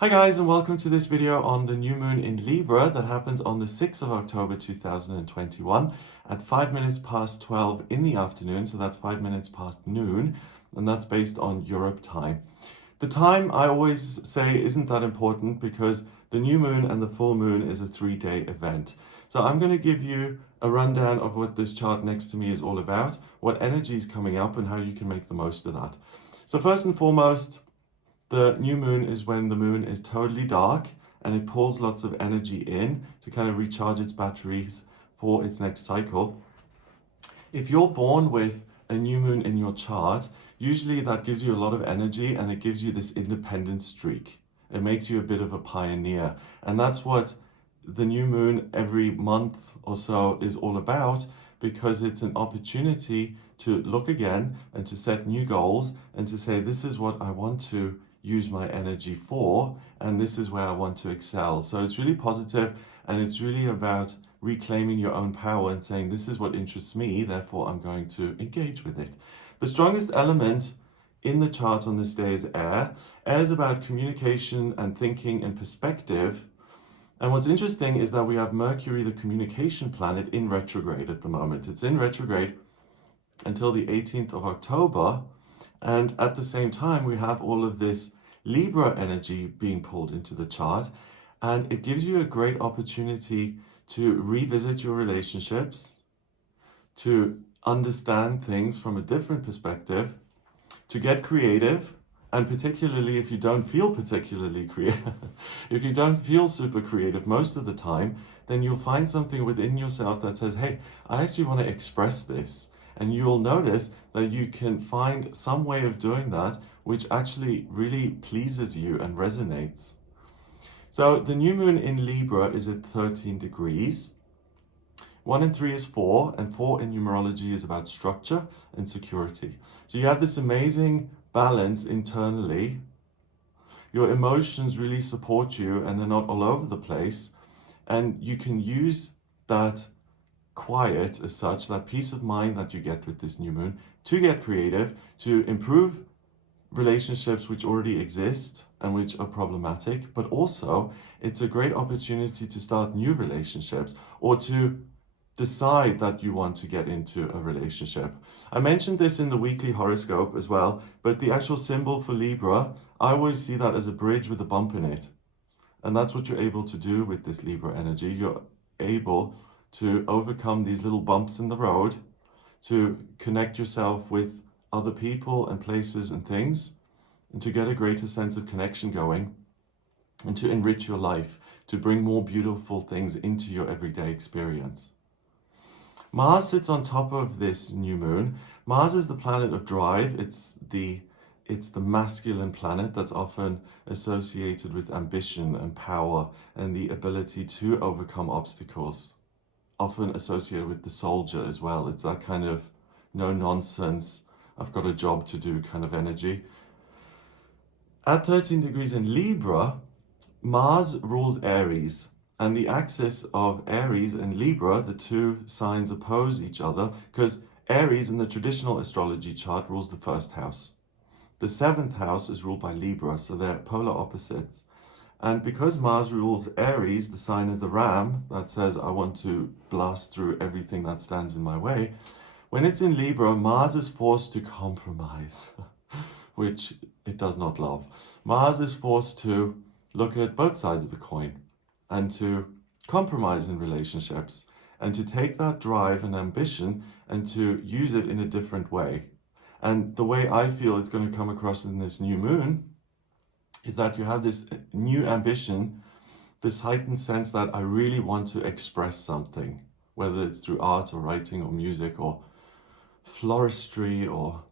Hi guys, and welcome to this video on the new moon in Libra that happens on the 6th of October 2021 at 5 minutes past 12 in the afternoon, so that's 5 minutes past noon, and that's based on Europe time. The time, I always say, isn't that important because the new moon and the full moon is a 3-day event. So I'm going to give you a rundown of what this chart next to me is all about, what energy is coming up, and how you can make the most of that. So first and foremost, the new moon is when the moon is totally dark and it pulls lots of energy in to kind of recharge its batteries for its next cycle. If you're born with a new moon in your chart, usually that gives you a lot of energy and it gives you this independent streak. It makes you a bit of a pioneer. And that's what the new moon every month or so is all about, because it's an opportunity to look again and to set new goals and to say, this is what I want to use my energy for, and this is where I want to excel. So it's really positive, and it's really about reclaiming your own power and saying, this is what interests me, therefore I'm going to engage with it. The strongest element in the chart on this day is air. Air is about communication and thinking and perspective. And what's interesting is that we have Mercury, the communication planet, in retrograde at the moment. It's in retrograde until the 18th of October. And at the same time, we have all of this Libra energy being pulled into the chart. And it gives you a great opportunity to revisit your relationships, to understand things from a different perspective, to get creative. And particularly if you don't feel particularly creative, if you don't feel super creative most of the time, then you'll find something within yourself that says, hey, I actually want to express this. And you'll notice that you can find some way of doing that which actually really pleases you and resonates. So the new moon in Libra is at 13 degrees. 1 and 3 is 4, and 4 in numerology is about structure and security. So you have this amazing balance internally. Your emotions really support you and they're not all over the place. And you can use that quiet as such, that peace of mind that you get with this new moon, to get creative, to improve relationships which already exist and which are problematic, but also it's a great opportunity to start new relationships or to decide that you want to get into a relationship. I mentioned this in the weekly horoscope as well, but the actual symbol for Libra, I always see that as a bridge with a bump in it. And that's what you're able to do with this Libra energy. You're able to overcome these little bumps in the road, to connect yourself with other people and places and things, and to get a greater sense of connection going, and to enrich your life, to bring more beautiful things into your everyday experience. Mars sits on top of this new moon. Mars is the planet of drive. It's the masculine planet that's often associated with ambition and power and the ability to overcome obstacles. Often associated with the soldier as well. It's that kind of no nonsense, I've got a job to do kind of energy. At 13 degrees in Libra, Mars rules Aries. And the axis of Aries and Libra, the two signs oppose each other because Aries in the traditional astrology chart rules the first house. The 7th house is ruled by Libra, so they're polar opposites. And because Mars rules Aries, the sign of the ram, that says I want to blast through everything that stands in my way, when it's in Libra, Mars is forced to compromise, which it does not love. Mars is forced to look at both sides of the coin and to compromise in relationships and to take that drive and ambition and to use it in a different way. And the way I feel it's going to come across in this new moon is that you have this new ambition, this heightened sense that I really want to express something, whether it's through art or writing or music or floristry or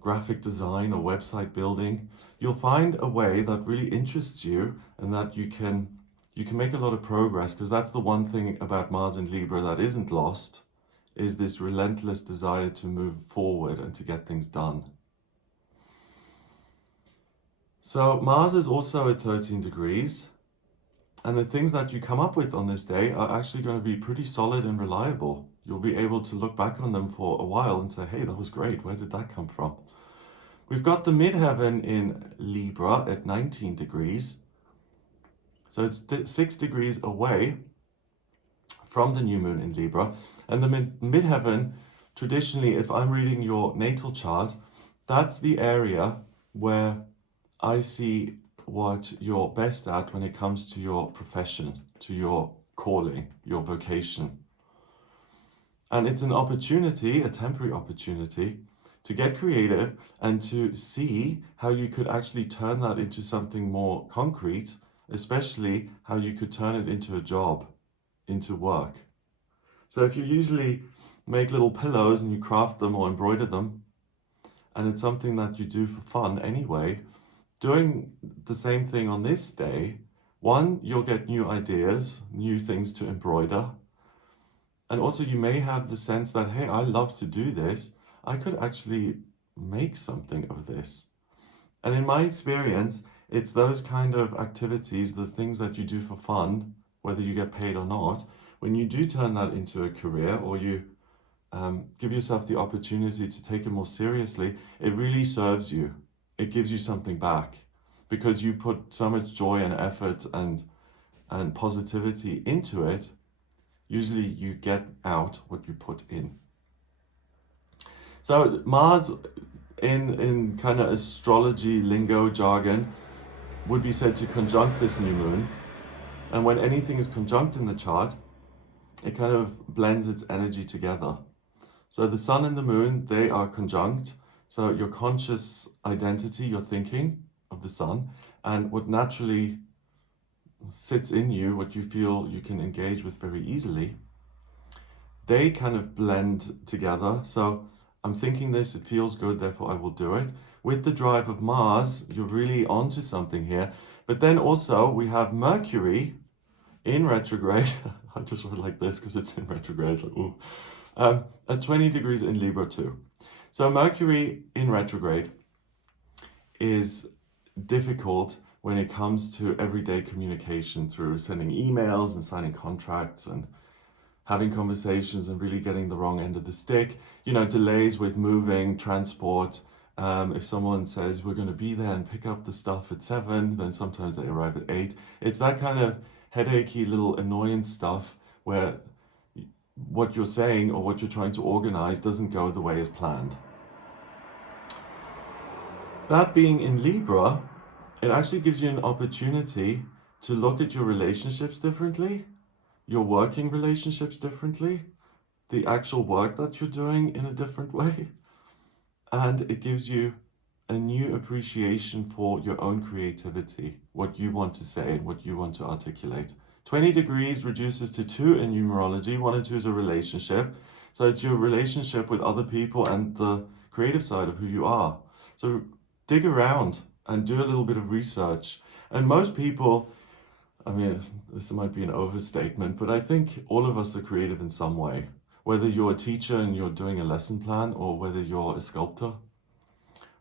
graphic design or website building. You'll find a way that really interests you and that you can make a lot of progress, because that's the one thing about Mars in Libra that isn't lost, is this relentless desire to move forward and to get things done. So Mars is also at 13 degrees, and the things that you come up with on this day are actually going to be pretty solid and reliable. You'll be able to look back on them for a while and say, hey, that was great. Where did that come from? We've got the midheaven in Libra at 19 degrees. So it's 6 degrees away from the new moon in Libra. And the midheaven, traditionally, if I'm reading your natal chart, that's the area where I see what you're best at when it comes to your profession, to your calling, your vocation. And it's an opportunity, a temporary opportunity, to get creative and to see how you could actually turn that into something more concrete, especially how you could turn it into a job, into work. So if you usually make little pillows and you craft them or embroider them, and it's something that you do for fun anyway, doing the same thing on this day, one, you'll get new ideas, new things to embroider. And also you may have the sense that, hey, I love to do this. I could actually make something of this. And in my experience, it's those kind of activities, the things that you do for fun, whether you get paid or not, when you do turn that into a career or you give yourself the opportunity to take it more seriously, it really serves you. It gives you something back because you put so much joy and effort and positivity into it. Usually you get out what you put in. So Mars in kind of astrology lingo jargon would be said to conjunct this new moon. And when anything is conjunct in the chart, it kind of blends its energy together. So the sun and the moon, they are conjunct. So your conscious identity, your thinking of the sun, and what naturally sits in you, what you feel you can engage with very easily, they kind of blend together. So I'm thinking this, it feels good, therefore I will do it. With the drive of Mars, you're really onto something here. But then also we have Mercury in retrograde. I just wrote like this because it's in retrograde. It's like, ooh. At 20 degrees in Libra too. So Mercury in retrograde is difficult when it comes to everyday communication through sending emails and signing contracts and having conversations and really getting the wrong end of the stick. You know, delays with moving, transport. If someone says we're going to be there and pick up the stuff at 7, then sometimes they arrive at 8. It's that kind of headachy little annoyance stuff where what you're saying or what you're trying to organize doesn't go the way as planned. That being in Libra, it actually gives you an opportunity to look at your relationships differently, your working relationships differently, the actual work that you're doing in a different way. And it gives you a new appreciation for your own creativity, what you want to say and what you want to articulate. 20 degrees reduces to 2 in numerology. 1 and 2 is a relationship. So it's your relationship with other people and the creative side of who you are. So dig around and do a little bit of research. And most people, I mean, this might be an overstatement, but I think all of us are creative in some way. Whether you're a teacher and you're doing a lesson plan or whether you're a sculptor.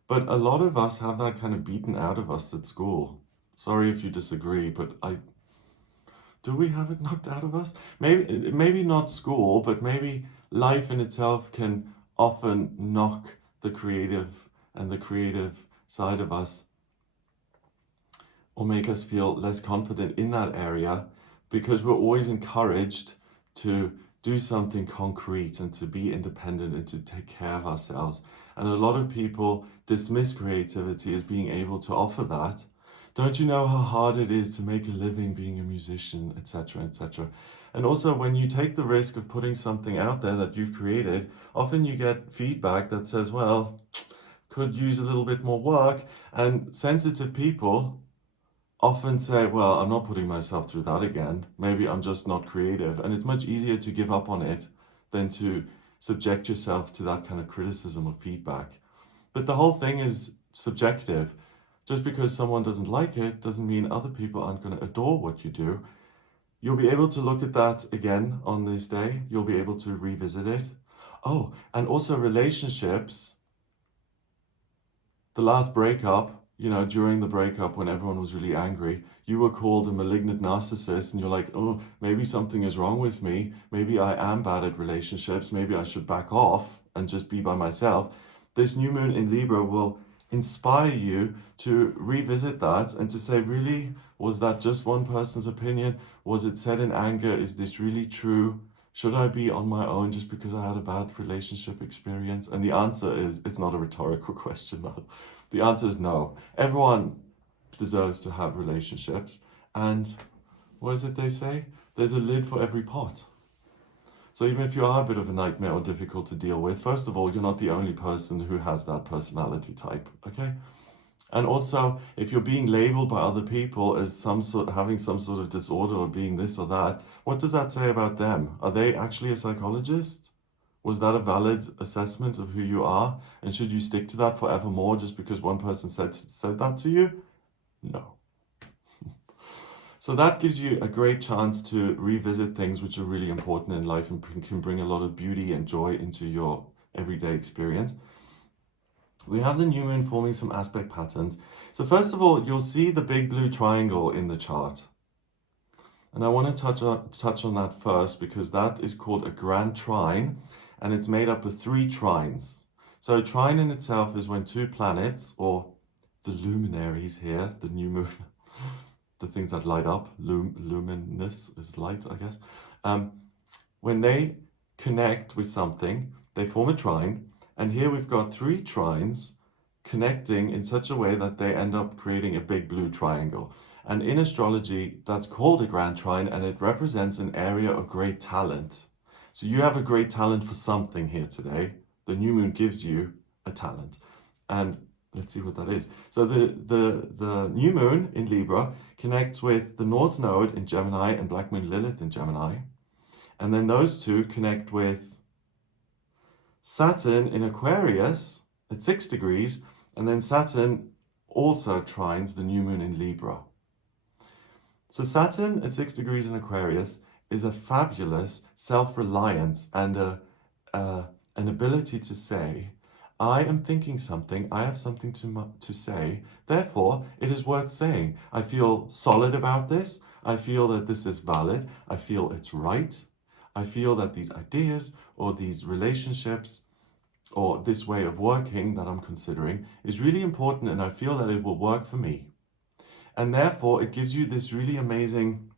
But a lot of us have that kind of beaten out of us at school. Sorry if you disagree, but do we have it knocked out of us? Maybe not school, but maybe life in itself can often knock the creative and the creative side of us or make us feel less confident in that area because we're always encouraged to do something concrete and to be independent and to take care of ourselves. And a lot of people dismiss creativity as being able to offer that. Don't you know how hard it is to make a living being a musician, etc., etc. And also when you take the risk of putting something out there that you've created, often you get feedback that says, well, could use a little bit more work. And sensitive people often say, well, I'm not putting myself through that again. Maybe I'm just not creative. And it's much easier to give up on it than to subject yourself to that kind of criticism or feedback. But the whole thing is subjective. Just because someone doesn't like it doesn't mean other people aren't going to adore what you do. You'll be able to look at that again on this day. You'll be able to revisit it. Oh, and also relationships. The last breakup, you know, during the breakup when everyone was really angry, you were called a malignant narcissist and you're like, oh, maybe something is wrong with me. Maybe I am bad at relationships. Maybe I should back off and just be by myself. This new moon in Libra will inspire you to revisit that and to say, really, was that just one person's opinion? Was it said in anger? Is this really true? Should I be on my own just because I had a bad relationship experience? And the answer is, it's not a rhetorical question, though. The answer is no. Everyone deserves to have relationships. And what is it they say? There's a lid for every pot. So even if you are a bit of a nightmare or difficult to deal with, first of all, you're not the only person who has that personality type, okay? And also, if you're being labeled by other people as having some sort of disorder or being this or that, what does that say about them? Are they actually a psychologist? Was that a valid assessment of who you are? And should you stick to that forevermore just because one person said that to you? No. So that gives you a great chance to revisit things which are really important in life and can bring a lot of beauty and joy into your everyday experience. We have the new moon forming some aspect patterns. So first of all, you'll see the big blue triangle in the chart. And I want to touch on that first because that is called a grand trine, and it's made up of 3 trines. So a trine in itself is when 2 planets, or the luminaries here, the new moon, the things that light up, luminous is light, I guess. When they connect with something, they form a trine. And here we've got 3 trines connecting in such a way that they end up creating a big blue triangle. And in astrology, that's called a grand trine, and it represents an area of great talent. So you have a great talent for something here today. The new moon gives you a talent. And let's see what that is. So the new moon in Libra connects with the North Node in Gemini and Black Moon Lilith in Gemini. And then those 2 connect with Saturn in Aquarius at 6 degrees, and then Saturn also trines the new moon in Libra. So Saturn at 6 degrees in Aquarius is a fabulous self-reliance and an ability to say, I am thinking something, I have something to say, therefore it is worth saying. I feel solid about this, I feel that this is valid, I feel it's right. I feel that these ideas or these relationships or this way of working that I'm considering is really important, and I feel that it will work for me. And therefore, it gives you this really amazing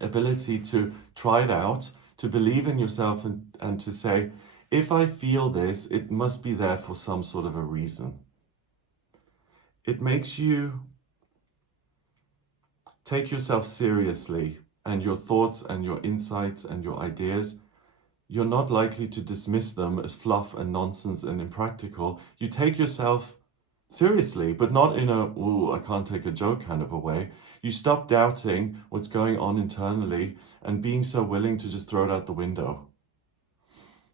ability to try it out, to believe in yourself and to say, if I feel this, it must be there for some sort of a reason. It makes you take yourself seriously, and your thoughts and your insights and your ideas, you're not likely to dismiss them as fluff and nonsense and impractical. You take yourself seriously, but not in a, ooh, I can't take a joke kind of a way. You stop doubting what's going on internally and being so willing to just throw it out the window.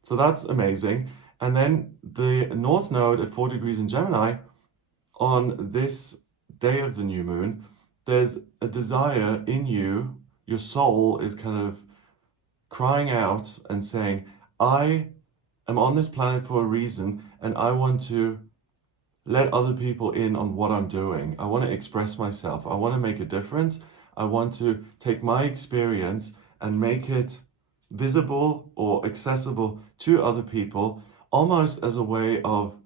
So that's amazing. And then the North Node at 4 degrees in Gemini, on this day of the new moon, there's a desire in you. Your soul is kind of crying out and saying, I am on this planet for a reason, and I want to let other people in on what I'm doing. I want to express myself. I want to make a difference. I want to take my experience and make it visible or accessible to other people, almost as a way of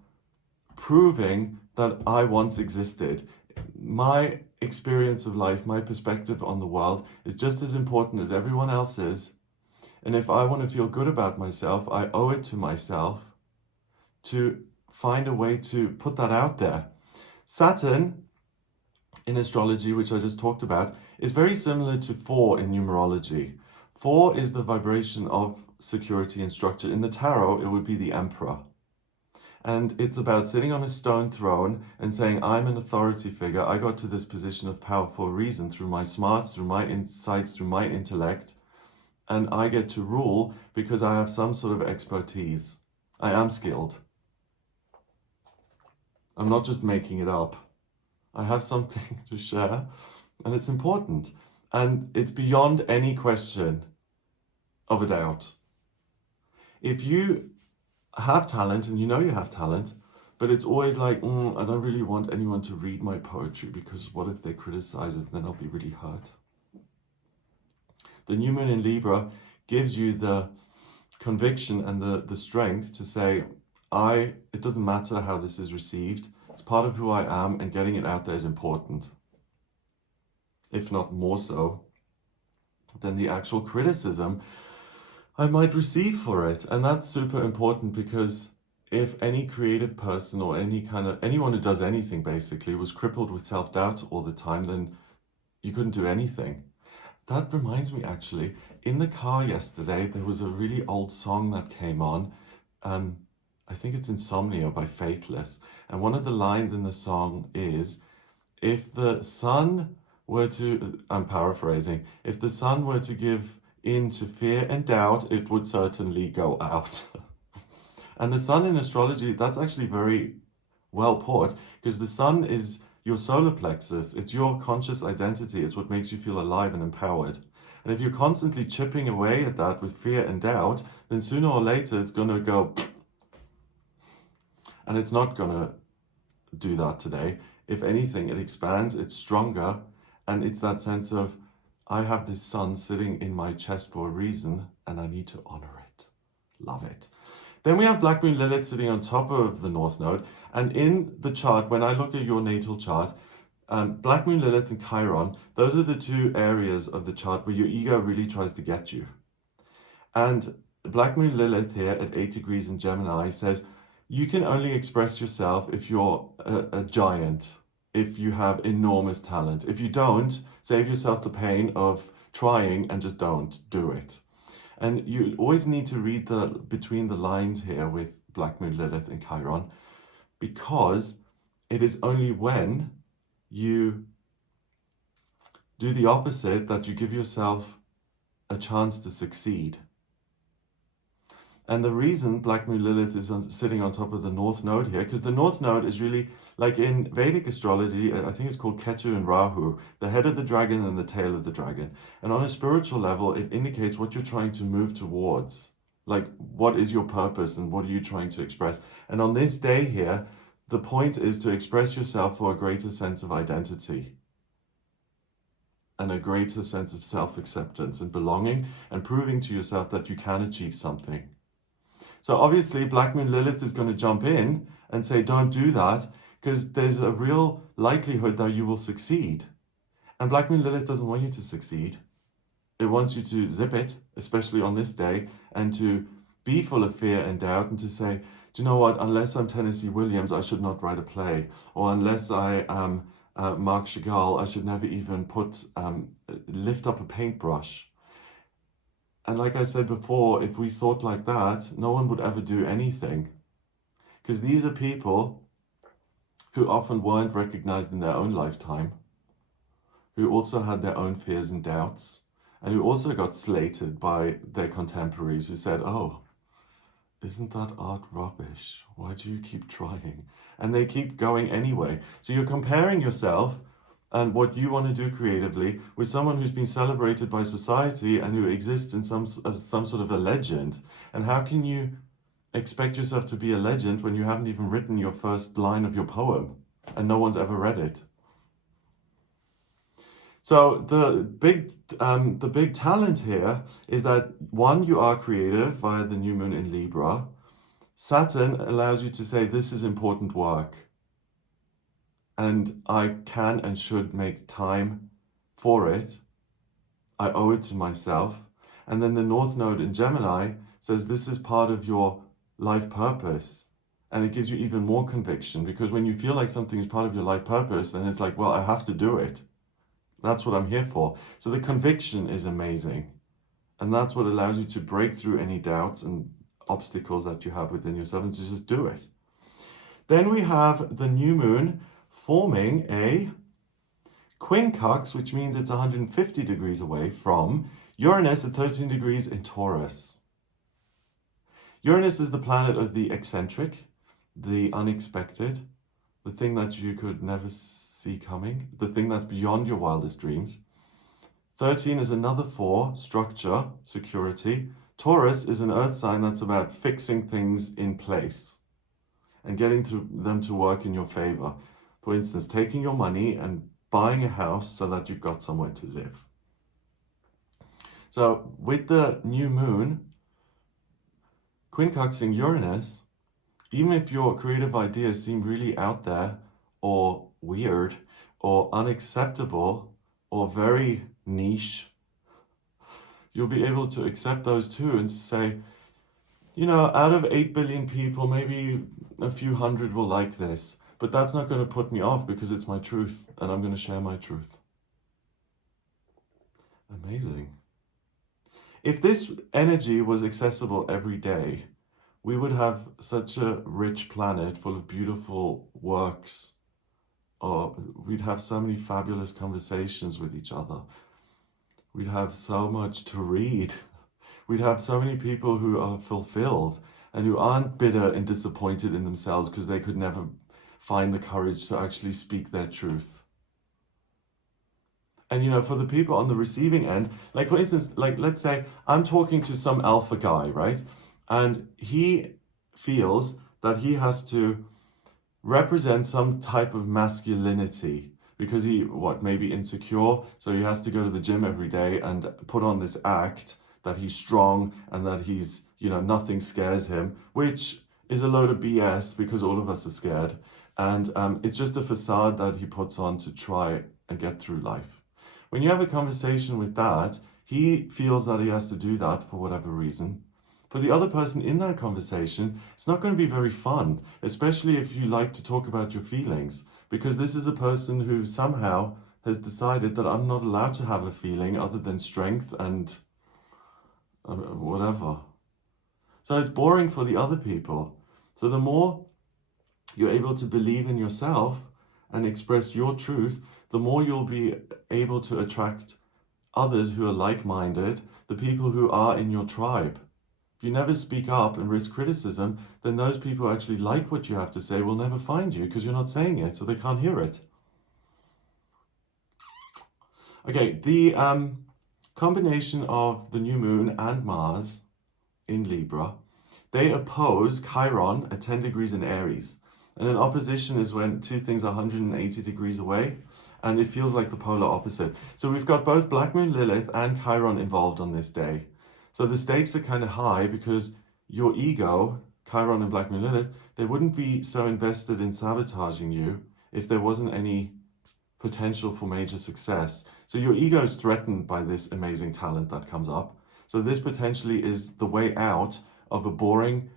proving that I once existed. My experience of life, my perspective on the world is just as important as everyone else's. And if I want to feel good about myself, I owe it to myself to find a way to put that out there. Saturn in astrology, which I just talked about, is very similar to 4 in numerology. 4 is the vibration of security and structure. In the tarot, it would be the Emperor. And it's about sitting on a stone throne and saying, I'm an authority figure. I got to this position of power for a reason, through my smarts, through my insights, through my intellect. And I get to rule because I have some sort of expertise. I am skilled. I'm not just making it up. I have something to share, and it's important. And it's beyond any question of a doubt. If you have talent, and you know you have talent, but it's always like, I don't really want anyone to read my poetry because what if they criticize it, then I'll be really hurt. The new moon in Libra gives you the conviction and the strength to say, it doesn't matter how this is received. It's part of who I am, and getting it out there is important, if not more so than the actual criticism I might receive for it. And that's super important, because if any creative person or anyone who does anything basically was crippled with self-doubt all the time, then you couldn't do anything. That reminds me, actually, in the car yesterday, there was a really old song that came on. I think it's Insomnia by Faithless. And one of the lines in the song is, if the sun were to, I'm paraphrasing, if the sun were to give in to fear and doubt, it would certainly go out. And the sun in astrology, that's actually very well put, because the sun is your solar plexus. It's your conscious identity. It's what makes you feel alive and empowered. And if you're constantly chipping away at that with fear and doubt, then sooner or later it's going to go, and it's not going to do that today. If anything, it expands, it's stronger, and it's that sense of, I have this sun sitting in my chest for a reason, and I need to honor it. Love it. Then we have Black Moon Lilith sitting on top of the North Node. And in the chart, when I look at your natal chart, Black Moon Lilith and Chiron, those are the two areas of the chart where your ego really tries to get you. And Black Moon Lilith here at 8 degrees in Gemini says, you can only express yourself if you're a giant, if you have enormous talent. If you don't, save yourself the pain of trying and just don't do it. And you always need to read between the lines here with Black Moon Lilith and Chiron, because it is only when you do the opposite that you give yourself a chance to succeed. And the reason Black Moon Lilith is sitting on top of the North Node here, because the North Node is really, like in Vedic astrology, I think it's called Ketu and Rahu, the head of the dragon and the tail of the dragon. And on a spiritual level, it indicates what you're trying to move towards. Like, what is your purpose and what are you trying to express? And on this day here, the point is to express yourself for a greater sense of identity and a greater sense of self-acceptance and belonging, and proving to yourself that you can achieve something. So obviously Black Moon Lilith is going to jump in and say, don't do that, because there's a real likelihood that you will succeed. And Black Moon Lilith doesn't want you to succeed. It wants you to zip it, especially on this day, and to be full of fear and doubt, and to say, do you know what, unless I'm Tennessee Williams, I should not write a play. Or unless I am Marc Chagall, I should never even lift up a paintbrush. And like I said before, if we thought like that, no one would ever do anything. Because these are people who often weren't recognized in their own lifetime, who also had their own fears and doubts, and who also got slated by their contemporaries who said, oh, isn't that art rubbish? Why do you keep trying? And they keep going anyway. So you're comparing yourself and what you want to do creatively with someone who's been celebrated by society and who exists in as some sort of a legend. And how can you expect yourself to be a legend when you haven't even written your first line of your poem and no one's ever read it? So the big talent here is that, one, you are creative via the new moon in Libra. Saturn allows you to say, this is important work, and I can and should make time for it. I owe it to myself. And then the North Node in Gemini says this is part of your life purpose. And it gives you even more conviction, because when you feel like something is part of your life purpose, then it's like, well, I have to do it. That's what I'm here for. So the conviction is amazing. And that's what allows you to break through any doubts and obstacles that you have within yourself and to just do it. Then we have the new moon forming a quincunx, which means it's 150 degrees away from Uranus at 13 degrees in Taurus. Uranus is the planet of the eccentric, the unexpected, the thing that you could never see coming, the thing that's beyond your wildest dreams. 13 is another 4, structure, security. Taurus is an earth sign that's about fixing things in place and getting them to work in your favor. For instance, taking your money and buying a house so that you've got somewhere to live. So with the new moon quincunxing Uranus, even if your creative ideas seem really out there or weird or unacceptable or very niche, you'll be able to accept those too and say, you know, out of 8 billion people, maybe a few hundred will like this, but that's not going to put me off because it's my truth and I'm going to share my truth. Amazing. If this energy was accessible every day, we would have such a rich planet full of beautiful works, or we'd have so many fabulous conversations with each other. We'd have so much to read. We'd have so many people who are fulfilled and who aren't bitter and disappointed in themselves because they could never find the courage to actually speak their truth. And, you know, for the people on the receiving end, like for instance, like let's say I'm talking to some alpha guy, right? And he feels that he has to represent some type of masculinity because he, maybe insecure. So he has to go to the gym every day and put on this act that he's strong and that he's, you know, nothing scares him, which is a load of BS because all of us are scared. And it's just a facade that he puts on to try and get through life. When you have a conversation with that, he feels that he has to do that for whatever reason. For the other person in that conversation, it's not going to be very fun, especially if you like to talk about your feelings, because this is a person who somehow has decided that I'm not allowed to have a feeling other than strength and whatever. So it's boring for the other people. So the more you're able to believe in yourself and express your truth, the more you'll be able to attract others who are like-minded, the people who are in your tribe. If you never speak up and risk criticism, then those people who actually like what you have to say will never find you because you're not saying it, so they can't hear it. Okay, the combination of the new moon and Mars in Libra, they oppose Chiron at 10 degrees in Aries. And an opposition is when two things are 180 degrees away, and it feels like the polar opposite. So we've got both Black Moon Lilith and Chiron involved on this day. So the stakes are kind of high because your ego, Chiron and Black Moon Lilith, they wouldn't be so invested in sabotaging you if there wasn't any potential for major success. So your ego is threatened by this amazing talent that comes up. So this potentially is the way out of a boring,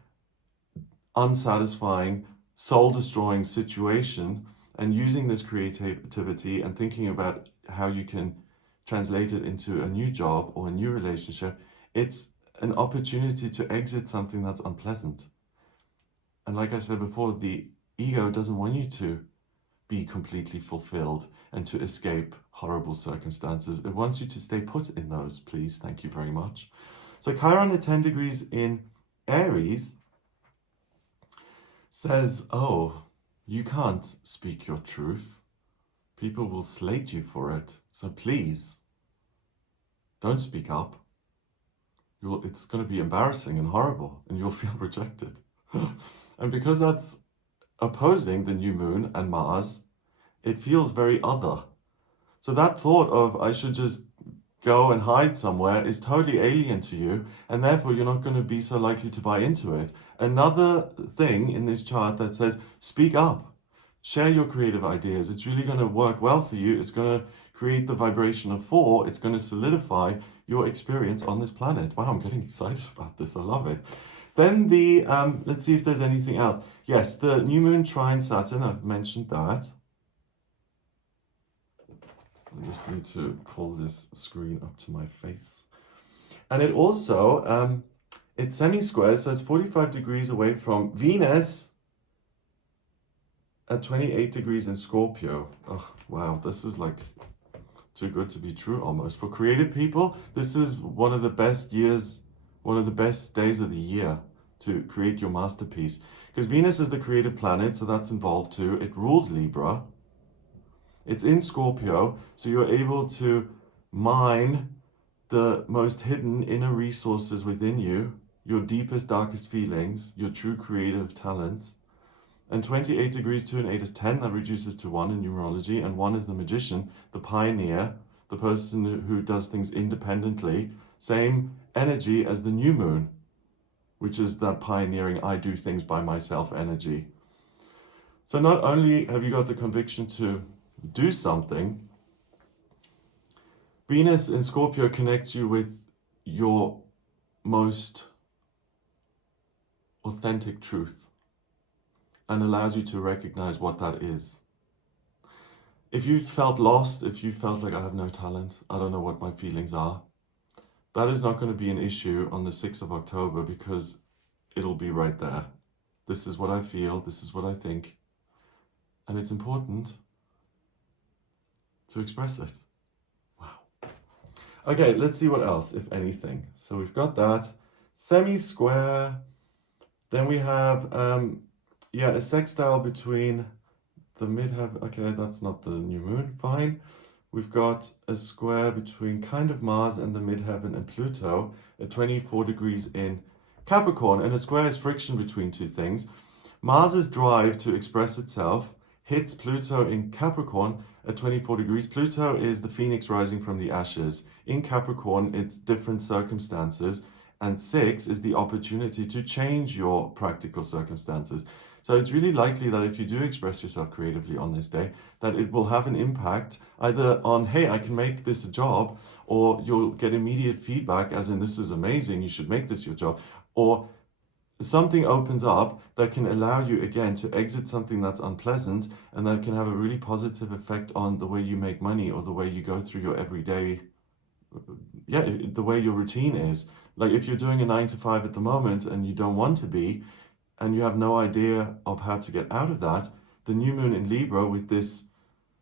unsatisfying, soul-destroying situation, and using this creativity and thinking about how you can translate it into a new job or a new relationship. It's an opportunity to exit something that's unpleasant. And like I said before, the ego doesn't want you to be completely fulfilled and to escape horrible circumstances. It wants you to stay put in those, please. Thank you very much. So Chiron at 10 degrees in Aries says, oh, you can't speak your truth. People will slate you for it. So please, don't speak up. It's going to be embarrassing and horrible, and you'll feel rejected. And because that's opposing the new moon and Mars, it feels very other. So that thought of I should just go and hide somewhere is totally alien to you, and therefore you're not going to be so likely to buy into it. Another thing in this chart that says, speak up, share your creative ideas. It's really going to work well for you. It's going to create the vibration of 4. It's going to solidify your experience on this planet. Wow, I'm getting excited about this. I love it. Then the, let's see if there's anything else. Yes, the new moon trine Saturn, I've mentioned that. I just need to pull this screen up to my face. And it also, it's semi-square, so it's 45 degrees away from Venus at 28 degrees in Scorpio. Oh, wow, this is like too good to be true almost. For creative people, this is one of the best years, one of the best days of the year to create your masterpiece. Because Venus is the creative planet, so that's involved too. It rules Libra. It's in Scorpio, so you're able to mine the most hidden inner resources within you, your deepest, darkest feelings, your true creative talents. And 28 degrees, 2 and 8 is 10. That reduces to 1 in numerology. And 1 is the magician, the pioneer, the person who does things independently. Same energy as the new moon, which is that pioneering, I do things by myself energy. So not only have you got the conviction to do something, Venus in Scorpio connects you with your most authentic truth and allows you to recognize what that is. If you felt lost, if you felt like I have no talent, I don't know what my feelings are, that is not going to be an issue on the 6th of October because it'll be right there. This is what I feel, this is what I think, and it's important to express it. Wow. Okay, let's see what else, if anything. So we've got that. Semi-square. Then we have, a sextile between the midheaven. Okay, that's not the new moon. Fine. We've got a square between kind of Mars and the midheaven and Pluto at 24 degrees in Capricorn. And a square is friction between two things. Mars's drive to express itself hits Pluto in Capricorn at 24 degrees. Pluto is the phoenix rising from the ashes. In Capricorn, it's different circumstances. And 6 is the opportunity to change your practical circumstances. So it's really likely that if you do express yourself creatively on this day, that it will have an impact either on, hey, I can make this a job, or you'll get immediate feedback as in, this is amazing, you should make this your job, or something opens up that can allow you again to exit something that's unpleasant, and that can have a really positive effect on the way you make money or the way you go through your everyday, the way your routine is. Like if you're doing a 9 to 5 at the moment and you don't want to be, and you have no idea of how to get out of that, the new moon in Libra with this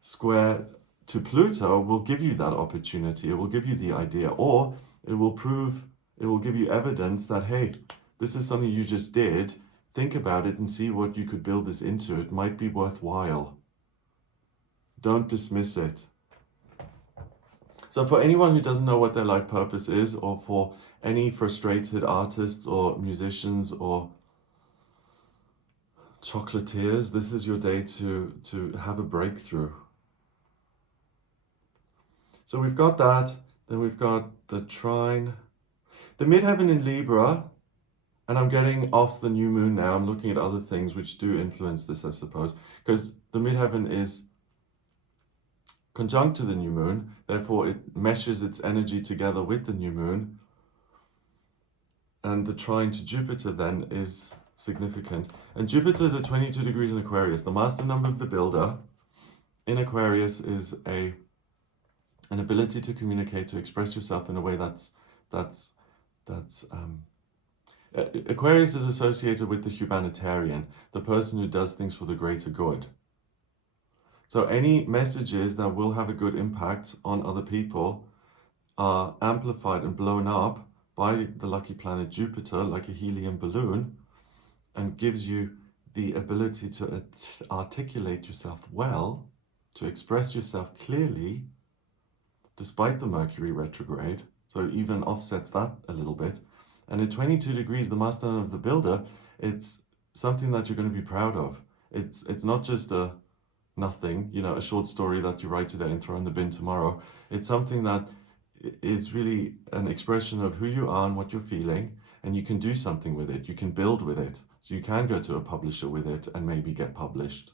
square to Pluto will give you that opportunity. It will give you the idea, or it will give you evidence that, hey, this is something you just did. Think about it and see what you could build this into. It might be worthwhile. Don't dismiss it. So for anyone who doesn't know what their life purpose is, or for any frustrated artists or musicians or chocolatiers, this is your day to have a breakthrough. So we've got that. Then we've got the trine. The midheaven in Libra, and I'm getting off the new moon now. I'm looking at other things which do influence this, I suppose, because the midheaven is conjunct to the new moon. Therefore, it meshes its energy together with the new moon. And the trine to Jupiter then is significant. And Jupiter is at 22 degrees in Aquarius. The master number of the builder in Aquarius is an ability to communicate, to express yourself in a way that's Aquarius is associated with the humanitarian, the person who does things for the greater good. So any messages that will have a good impact on other people are amplified and blown up by the lucky planet Jupiter like a helium balloon, and gives you the ability to articulate yourself well, to express yourself clearly, despite the Mercury retrograde. So it even offsets that a little bit. And at 22 degrees, the master of the builder, it's something that you're going to be proud of. It's not just a nothing, a short story that you write today and throw in the bin tomorrow. It's something that is really an expression of who you are and what you're feeling, and you can do something with it. You can build with it. So you can go to a publisher with it and maybe get published.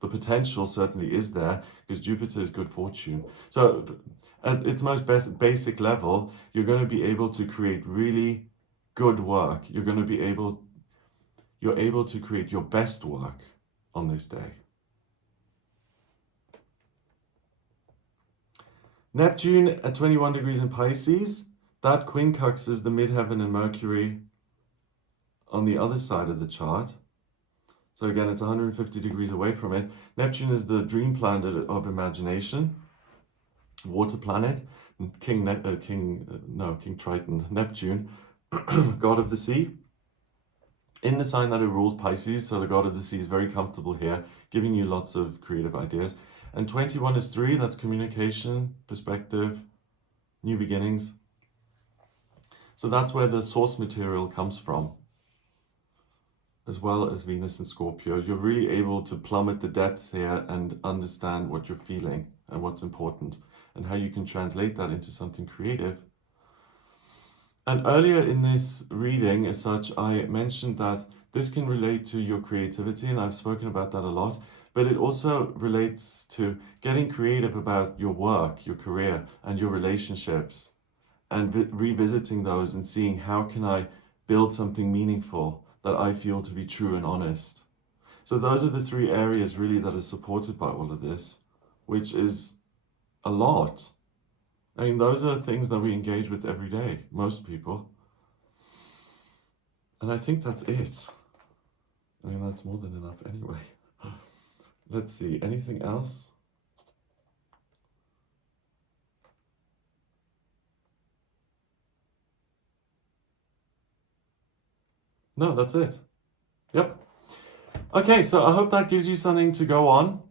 The potential certainly is there because Jupiter is good fortune. So at its most basic level, you're going to be able to create really good work. You're able to create your best work on this day. Neptune at 21 degrees in Pisces, that quincunxes the midheaven and Mercury on the other side of the chart. So again, it's 150 degrees away from it. Neptune is the dream planet of imagination, water planet, King Triton, Neptune, god of the sea. In the sign that it rules, Pisces, so the god of the sea is very comfortable here, giving you lots of creative ideas. And 21 is 3, that's communication, perspective, new beginnings. So that's where the source material comes from, as well as Venus and Scorpio. You're really able to plummet the depths here and understand what you're feeling and what's important and how you can translate that into something creative. And earlier in this reading, as such, I mentioned that This can relate to your creativity, and I've spoken about that a lot, but it also relates to getting creative about your work, your career, and your relationships, and revisiting those and seeing how can I build something meaningful that I feel to be true and honest. So those are the three areas really that are supported by all of this, which is a lot. I mean, those are things that we engage with every day, most people. And I think that's it. I mean, that's more than enough anyway. Let's see, anything else? No, that's it. Yep. Okay, so I hope that gives you something to go on.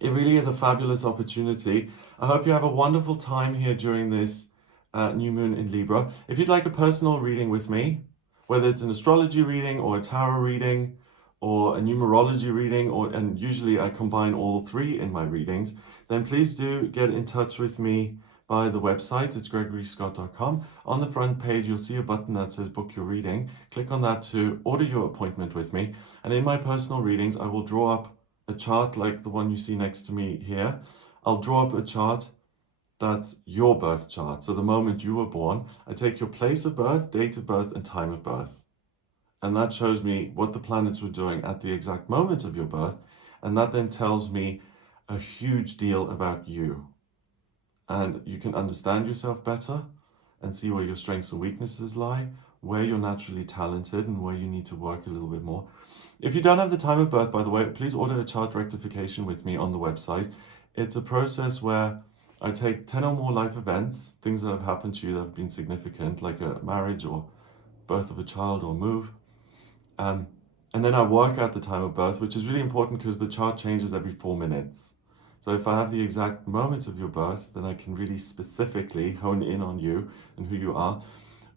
It really is a fabulous opportunity. I hope you have a wonderful time here during this new moon in Libra. If you'd like a personal reading with me, whether it's an astrology reading or a tarot reading or a numerology reading, and usually I combine all three in my readings, then please do get in touch with me by the website. It's gregoryscott.com. On the front page, you'll see a button that says book your reading. Click on that to order your appointment with me. And in my personal readings, I will draw up a chart like the one you see next to me here. I'll draw up a chart that's your birth chart. So the moment you were born, I take your place of birth, date of birth, and time of birth. And that shows me what the planets were doing at the exact moment of your birth. And that then tells me a huge deal about you. And you can understand yourself better and see where your strengths and weaknesses lie, where you're naturally talented and where you need to work a little bit more. If you don't have the time of birth, by the way, please order a chart rectification with me on the website. It's a process where I take 10 or more life events, things that have happened to you that have been significant, like a marriage or birth of a child or move. And then I work out the time of birth, which is really important because the chart changes every 4 minutes. So if I have the exact moment of your birth, then I can really specifically hone in on you and who you are.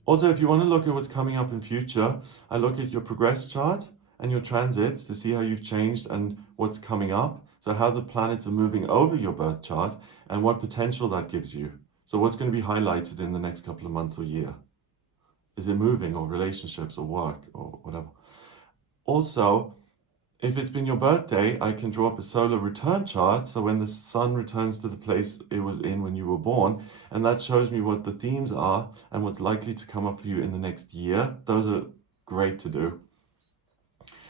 Also, if you want to look at what's coming up in future, I look at your progress chart and your transits to see how you've changed and what's coming up. So how the planets are moving over your birth chart and what potential that gives you. So what's going to be highlighted in the next couple of months or year? Is it moving or relationships or work or whatever? Also, if it's been your birthday, I can draw up a solar return chart. So when the sun returns to the place it was in when you were born, and that shows me what the themes are and what's likely to come up for you in the next year. Those are great to do.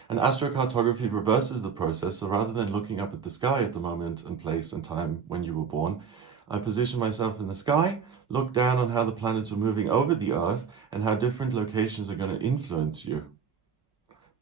And astrocartography reverses the process. So rather than looking up at the sky at the moment and place and time when you were born, I position myself in the sky, look down on how the planets are moving over the Earth and how different locations are going to influence you.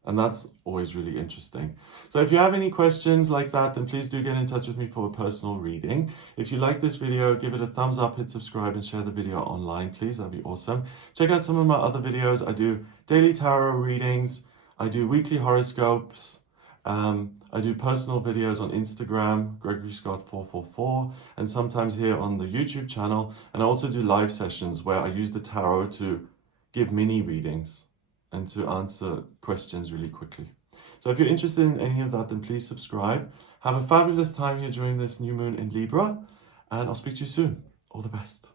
And that's always really interesting. So if you have any questions like that, then please do get in touch with me for a personal reading. If you like this video, give it a thumbs up, hit subscribe, and share the video online, please. That'd be awesome. Check out some of my other videos. I do daily tarot readings. I do weekly horoscopes. I do personal videos on Instagram, Gregory Scott 444, and sometimes here on the YouTube channel. And I also do live sessions where I use the tarot to give mini readings and to answer questions really quickly. So if you're interested in any of that, then please subscribe. Have a fabulous time here during this new moon in Libra, and I'll speak to you soon. All the best.